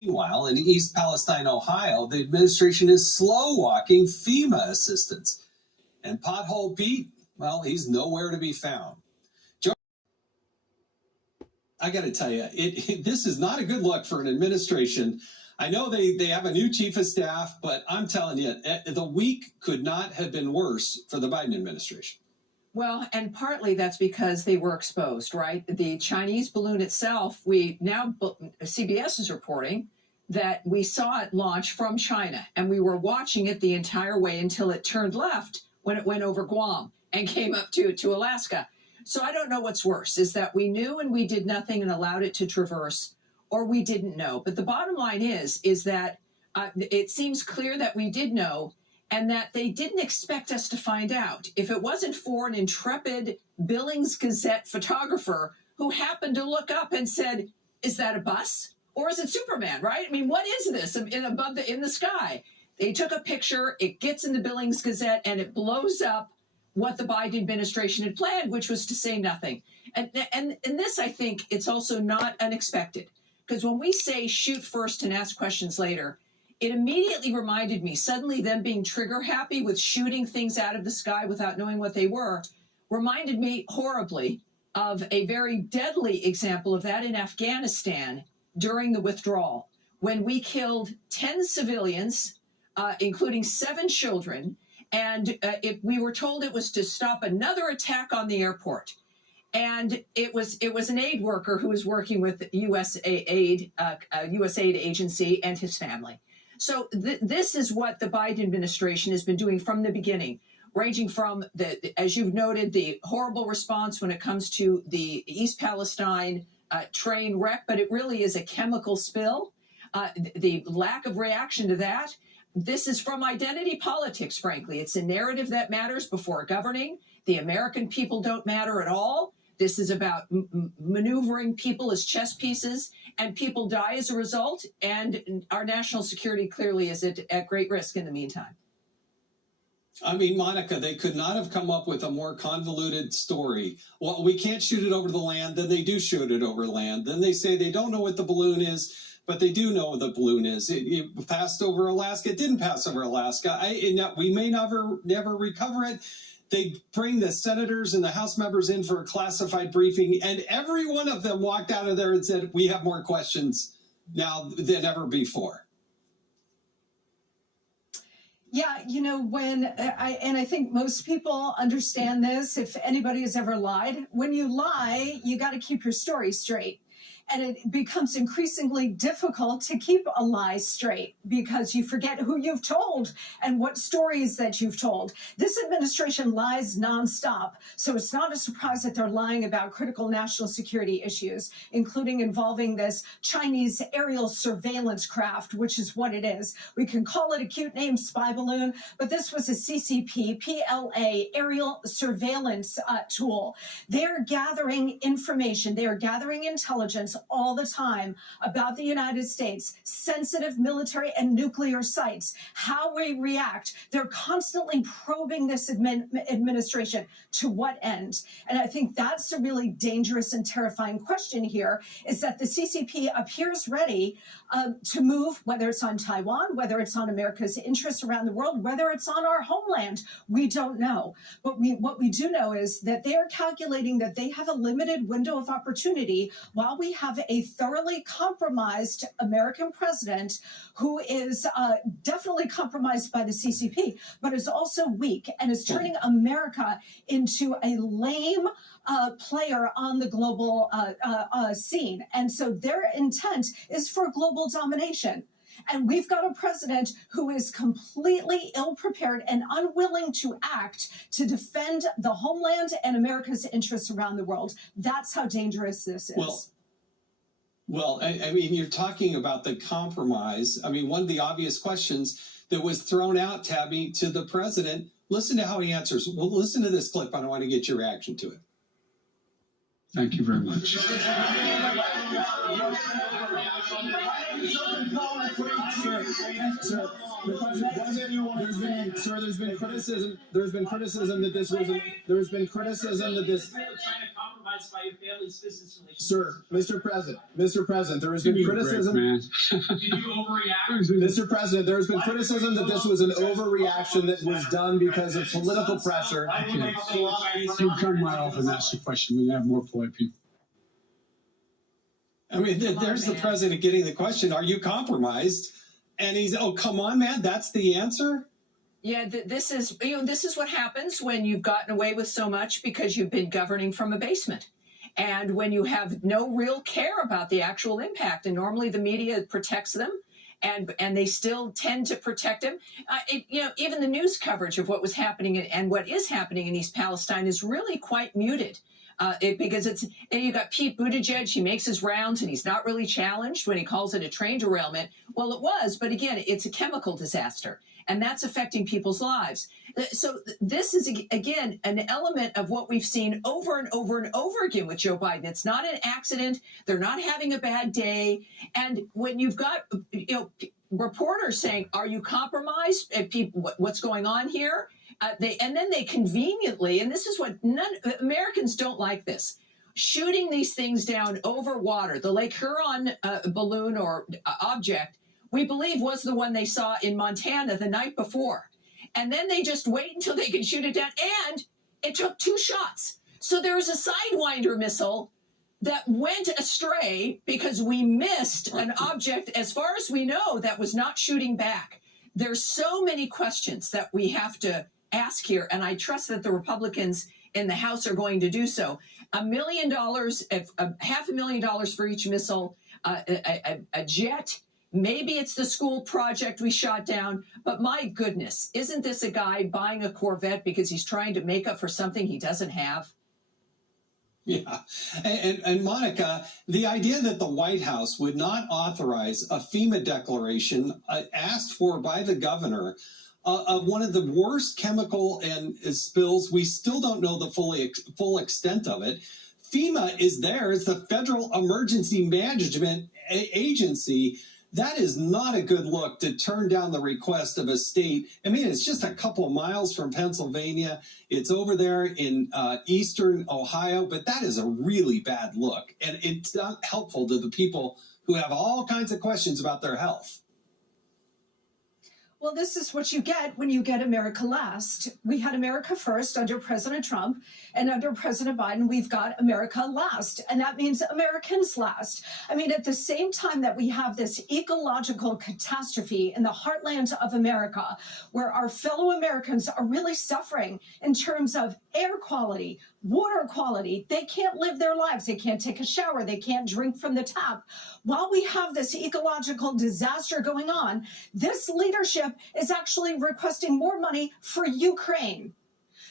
Meanwhile, in East Palenstine, Ohio, the administration is slow-walking FEMA assistance. And Pothole Pete, well, he's nowhere to be found. I got to tell you, this is not a good look for an administration. I know they have a new chief of staff, but I'm telling you, the week could not have been worse for the Biden administration. Well, and partly that's because they were exposed, right? The Chinese balloon itself, CBS is reporting that we saw it launch from China, and we were watching it the entire way until it turned left when it went over Guam and came up to Alaska. So I don't know what's worse, is that we knew and we did nothing and allowed it to traverse, or we didn't know. But the bottom line is that it seems clear that we did know, and that they didn't expect us to find out. If it wasn't for an intrepid Billings Gazette photographer who happened to look up and said, is that a bus? Or is it Superman, right? I mean, what is this in the sky? They took a picture, it gets in the Billings Gazette, and it blows up what the Biden administration had planned, which was to say nothing. And this, I think, it's also not unexpected. Because when we say shoot first and ask questions later, it immediately reminded me, suddenly them being trigger happy with shooting things out of the sky without knowing what they were, reminded me horribly of a very deadly example of that in Afghanistan during the withdrawal, when we killed 10 civilians, including 7 children, and we were told it was to stop another attack on the airport. And it was an aid worker who was working with USAID agency and his family. So this is what the Biden administration has been doing from the beginning, ranging from, as you've noted, the horrible response when it comes to the East Palestine train wreck, but it really is a chemical spill. The lack of reaction to that. This is from identity politics, frankly. It's a narrative that matters before governing. The American people don't matter at all. This is about maneuvering people as chess pieces, and people die as a result, and our national security clearly is at great risk in the meantime. I mean, Monica, they could not have come up with a more convoluted story. Well, we can't shoot it over the land, then they do shoot it over land. Then they say they don't know what the balloon is, but they do know what the balloon is. It passed over Alaska. It didn't pass over Alaska. We may never recover it. They bring the senators and the House members in for a classified briefing, and every one of them walked out of there and said, we have more questions now than ever before. Yeah, I think most people understand this. If anybody has ever lied, when you lie, you got to keep your story straight. And it becomes increasingly difficult to keep a lie straight because you forget who you've told and what stories that you've told. This administration lies nonstop. So it's not a surprise that they're lying about critical national security issues, including involving this Chinese aerial surveillance craft, which is what it is. We can call it a cute name, spy balloon, but this was a CCP, PLA, aerial surveillance tool. They're gathering information. They are gathering intelligence all the time about the United States, sensitive military and nuclear sites, how we react. They're constantly probing this administration. To what end? And I think that's a really dangerous and terrifying question here, is that the CCP appears ready to move, whether it's on Taiwan, whether it's on America's interests around the world, whether it's on our homeland. We don't know. But what we do know is that they are calculating that they have a limited window of opportunity while we have a thoroughly compromised American president who is definitely compromised by the CCP, but is also weak and is turning America into a lame player on the global scene. And so their intent is for global domination. And we've got a president who is completely ill-prepared and unwilling to act to defend the homeland and America's interests around the world. That's how dangerous this is. Well, I mean, you're talking about the compromise. I mean, one of the obvious questions that was thrown out, Tabby, to the president, listen to how he answers. Well, listen to this clip. I want to get your reaction to it. Thank you very much. Sir, the question was, sir, there's been criticism that this wasn't. There's been criticism that this. compromised by your family's business relations. Sir, Mr. President, there has been criticism. Did you overreact? Mr. President, there has been criticism that this was an overreaction that was done because of political pressure. Why do you make so much Chinese? You come right off and ask the question. We have more polite people. I mean, there's the president getting the question, are you compromised? And he's, oh, come on, man, that's the answer? Yeah, this is what happens when you've gotten away with so much because you've been governing from a basement. And when you have no real care about the actual impact, and normally the media protects them, and they still tend to protect them. Even the news coverage of what was happening and what is happening in East Palestine is really quite muted. Because you got Pete Buttigieg, he makes his rounds and he's not really challenged when he calls it a train derailment. Well, it was, but again, it's a chemical disaster, and that's affecting people's lives. So this is, again, an element of what we've seen over and over and over again with Joe Biden. It's not an accident. They're not having a bad day. And when you've got, reporters saying, are you compromised? People, what's going on here? And then they conveniently, and this is what Americans don't like this, shooting these things down over water. The Lake Huron balloon or object, we believe, was the one they saw in Montana the night before. And then they just wait until they can shoot it down. And it took 2 shots. So there was a Sidewinder missile that went astray because we missed an object, as far as we know, that was not shooting back. There's so many questions that we have to ask here, and I trust that the Republicans in the House are going to do so. $1 million, $500,000 for each missile, a jet. Maybe it's the school project we shot down, but my goodness, isn't this a guy buying a Corvette because he's trying to make up for something he doesn't have? Yeah. And Monica, the idea that the White House would not authorize a FEMA declaration asked for by the governor of one of the worst chemical and spills, we still don't know the full extent of it. FEMA is there. It's the Federal Emergency Management Agency. That is not a good look to turn down the request of a state. I mean, it's just a couple of miles from Pennsylvania. It's over there in eastern Ohio, but that is a really bad look. And it's not helpful to the people who have all kinds of questions about their health. Well, this is what you get when you get America last. We had America first under President Trump, and under President Biden, we've got America last. And that means Americans last. I mean, at the same time that we have this ecological catastrophe in the heartland of America, where our fellow Americans are really suffering in terms of air quality, water quality. They can't live their lives. They can't take a shower. They can't drink from the tap. While we have this ecological disaster going on, this leadership is actually requesting more money for Ukraine.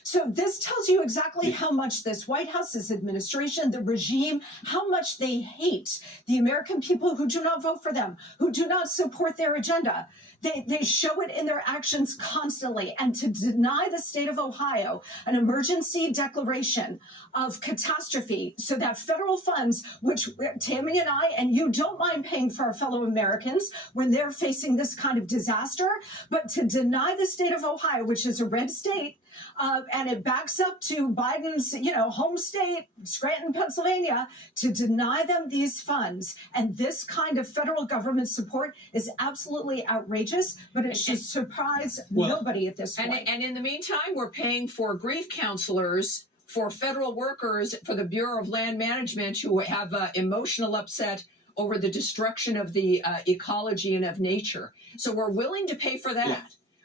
So this tells you exactly how much this White House, this administration, the regime, how much they hate the American people who do not vote for them, who do not support their agenda. They show it in their actions constantly. And to deny the state of Ohio an emergency declaration of catastrophe so that federal funds, which Tammy and I and you don't mind paying for our fellow Americans when they're facing this kind of disaster, but to deny the state of Ohio, which is a red state, and it backs up to Biden's, home state, Scranton, Pennsylvania, to deny them these funds. And this kind of federal government support is absolutely outrageous, but it should surprise nobody at this point. And in the meantime, we're paying for grief counselors, for federal workers, for the Bureau of Land Management who have emotional upset over the destruction of the ecology and of nature. So we're willing to pay for that. Yeah.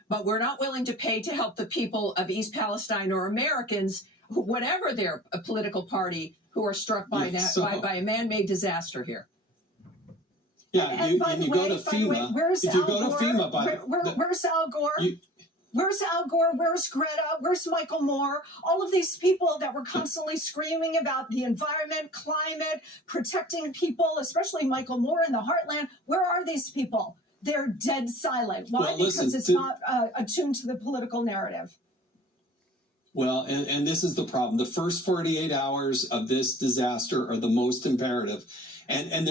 But we're not willing to pay to help the people of East Palestine or Americans, whatever their political party, who are struck by by a man-made disaster here. Yeah, and you go to FEMA. Where's Al Gore? Where's Al Gore? Where's Greta? Where's Michael Moore? All of these people that were constantly screaming about the environment, climate, protecting people, especially Michael Moore in the heartland. Where are these people? They're dead silent. Why? Well, because it's not attuned to the political narrative. Well, and this is the problem. The first 48 hours of this disaster are the most imperative. And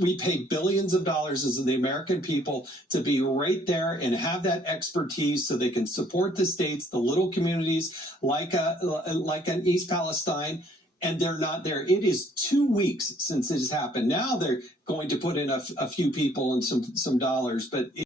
we pay billions of dollars as the American people to be right there and have that expertise so they can support the states, the little communities like in East Palestine. and they're not there. It is 2 weeks since it has happened. Now they're going to put in a few people and some dollars, but